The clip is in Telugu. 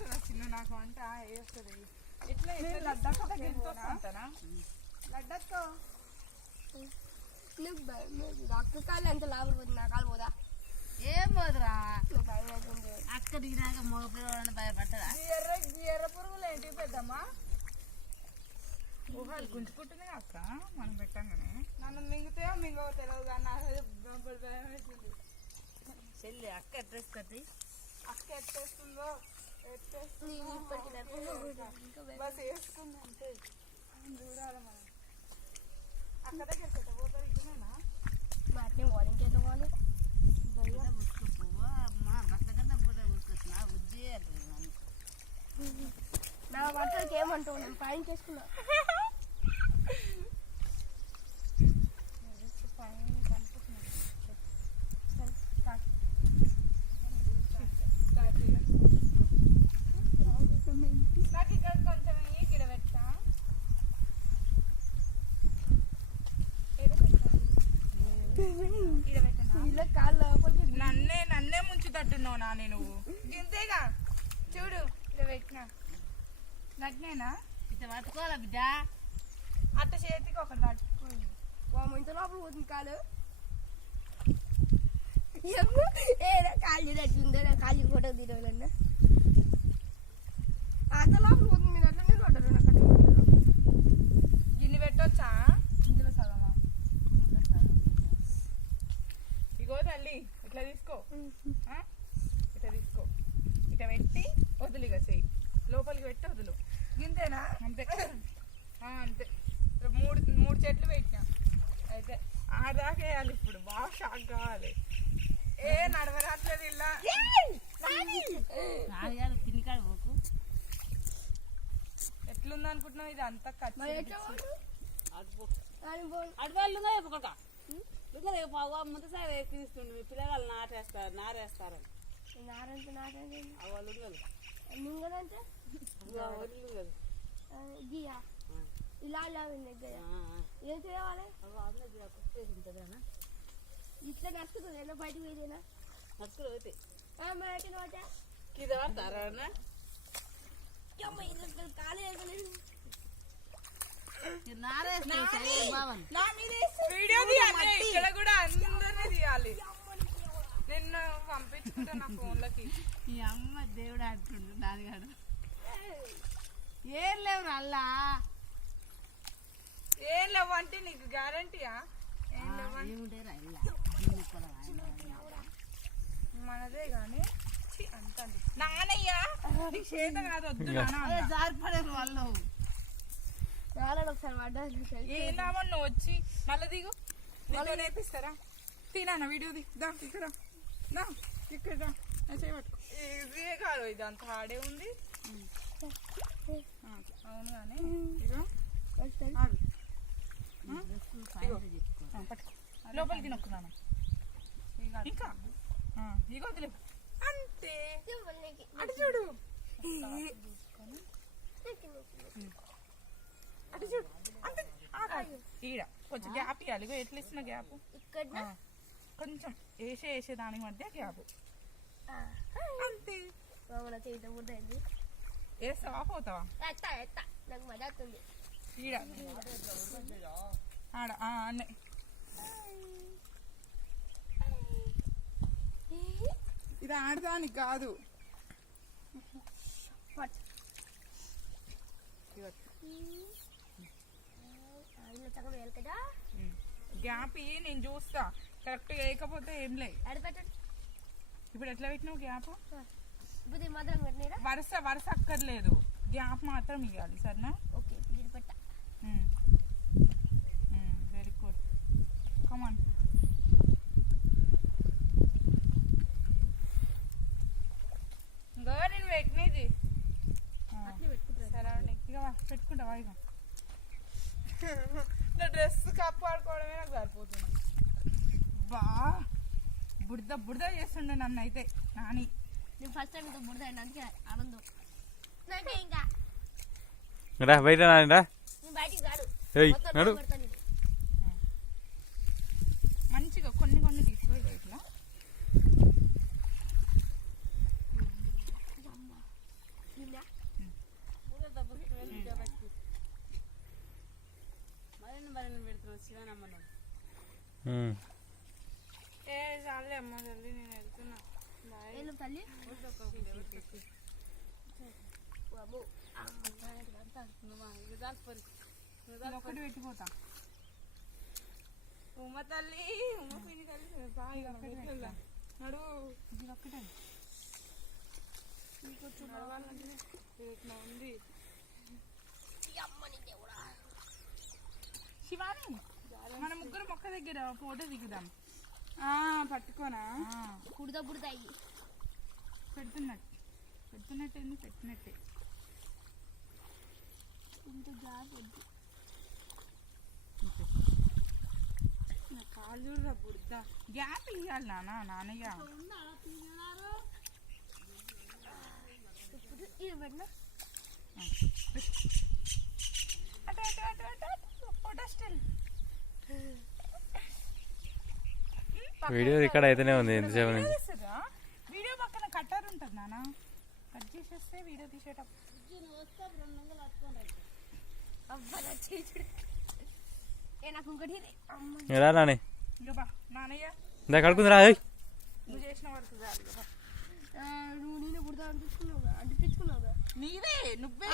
వస్తుందా చిన్న నాకు వంట వేస్తుంది ఎట్లా లడ్డక్కనా లడ్డక్కో డాక్టర్ కాళ్ళు ఎంత లాభం పోతుంది నా కాలు పోదా ఏం పోదురా అక్క దిగినాక మగ పిల్లలు భయపడతారా ఎర్ర పురుగులు ఏంటి పెద్దమ్మా ఊహలు గుంజుకుంటున్నాయి అక్క మనం పెట్టంగానే నన్ను మింగుతాయో మింగవో తెలియదు కానీ భయం వేసింది చెల్లి అక్క అడ్రస్ కట్టి అక్క ఎట్టేస్తుందో బస్ వేసుకుంది అంతే చూడాలి మనం అక్క దగ్గర పెట్టబోతారు ఇక్కడేనా వాటిని వాలింగ్ చేద్దాం వాళ్ళు అమ్మా బట్టల కన్నా పోతే ఊరుకొచ్చిన బుద్ధి నా బట్టలకి ఏమంటావు నేను పైన చేసుకున్నా నాకు ఇక్కడ కొంచెం గిడ పెట్టా ఇలా కాళ్ళు లోపలికి నన్నే ముంచుతట్టున్నావు నాని నువ్వు ఇంతేగా చూడు ఇలా పెట్టినా నగ్నేనా ఇట్లా పట్టుకోవాలా బిడ్డ అట్ట చేతికి ఒకటి పట్టుకోండి ఇంత లోపల పోతుంది కాలు కాళ్ళు చూడట్లుందో నా కాళ్ళు ఫోటో తీరాలన్నా అంత లోపల పోతుంది మీరు అట్లా మీరు పడ్డారు నాకు గిన్నె పెట్టొచ్చా ఇందులో సగమా ఇగో తల్లి ఇట్లా తీసుకో ఇట్లా తీసుకో ఇట్లా పెట్టి వదులు ఇక చెయ్యి లోపలికి పెట్టి వదులు గింతేనా అంతే అంతే మూడు చెట్లు పెట్టినా అయితే ఆదాకా వేయాలి ఇప్పుడు బాగా షాక్ కావాలి ఏ నడవరాట్లేదు ఇలా తిని కాడ పోకు ఎట్లుంది అనుకుంటున్నావు ఇది అంతా అడవాళ్ళు ముందుసారి ఎక్కిస్తుండే మీ పిల్లగాళ్ళు నారేస్తారు నారంటే నాటండి వాళ్ళు నింగదంటే గియా ఇలా ఏం చేయాలి ఇట్లా నడుచుకుంది ఎలా బయటకు పోయేదేనా నడుచుకుని పోతే నోటా ఇది వాడతారా కాలే ఇక్కడ కూడా అందరినీ తీయాలి నిన్ను పంపించుకుంటా నా ఫోన్లకి ఈ అమ్మ దేవుడు అంటుండు నాన్నగాడు ఏం లేవు అల్లా ఏం లేవు అంటే నీకు గ్యారంటీయా మనదే గాని అంత నానయ్యా నీకు చేత కాదు వద్దు జారిపడేరు వాళ్ళు ఒకసారి పడ్డా ఏనామో నువ్వు వచ్చి మళ్ళీ దిగు మళ్ళీ నేర్పిస్తారా తినా వీడియో దా ఇక్కడ దా ఇక్కడ చేయబట్టు ఈజీయే కాదు ఇది అంత హార్డే ఉంది అవును కానీ ఇగో పట్టుకో లోపలికి నొక్కున్నాను ఇంకా ఇగో వదిలే అంతే అటు చూడు అటు చూడు అంతే ఈడ కొంచెం గ్యాప్ ఇవ్వాలి ఇగో ఎట్లా ఇస్తున్నా గ్యాప్ కొంచెం వేసే దాని మధ్య గ్యాప్ అంతే వేస్తావా పోతావా నాకు మజా వస్తుంది ఈడ ఆడ అన్నే ఇది ఆడదానికి కాదు గ్యాప్ ఇయ్యి నేను చూస్తా కరెక్ట్ వేయకపోతే ఏం లే ఇప్పుడు ఎట్లా పెట్టినావు గ్యాప్ వరుస అక్కర్లేదు గ్యాప్ మాత్రం ఇవ్వాలి సరేనా ఓకే వెరీ గుడ్ కమాన్ ఇంకా నేను పెట్టినది సరే ఇక పెట్టుకుంటావా ఇక నా డ్రెస్ కాపాడుకోవడమే నాకు సరిపోతుంది బా బుడద చేస్తుండే నన్ను అయితే నాని నేను ఫస్ట్ టైం ఇంత బుడద అందుకే ఆనందం ఇంకా రా బయట రా నేను బయటికి రాడు నడు మంచిగా కొన్ని తీసుకో ఇట్లా శివనమ్మ నువ్వు. ఏ చాలే అమ్మ జల్దీ నేను వెళ్తున్నా బాయ్. వెళ్ళు తల్లి నువ్వు ఇది చాలు పొరి. నువ్వు ఇది చాలు ఒక్కటి పెట్టిపోతా ఉమ్మ తల్లి ఉమ్మ పిన్ని తల్లి బాగా ఇది ఒక్కటి పెట్టుకుంటా. నడు ఇది ఒక్కటే నడవాలంటే ఇది ఇట్లా ఉంది. శివాని మన ముగ్గురు మొక్క దగ్గర ఫోటో దిగుదాం. పట్టుకోనా బుడద బుడదాయి పెడుతున్నట్టే పెట్టినట్టే. ఇంత గ్యాప్ వద్దు. నా కాలు చూడరా బుడ్డ. గ్యాప్ ఇవ్వాలి నాన్నయ్య. ఇది పెట్టినా ఫోటో స్టిల్. వీడియో రికార్డ్ అయితేనే ఉంది ఎంతసేపు నుంచి. వీడియో పక్కన కట్టర్ ఉంటుంది నాన్న, కట్ చేసేస్తే వీడియో తీసేటప్పుడు. నాకు ఇంకోటి రా నాని ఇంకా బా నాన్నయ్య ఇందా కడుకుందిరా. నువ్వు చేసిన వరకు చాలు ఇక బా. నువ్వు నేను బుడద అంటించుకున్నావుగా నీదే నువ్వే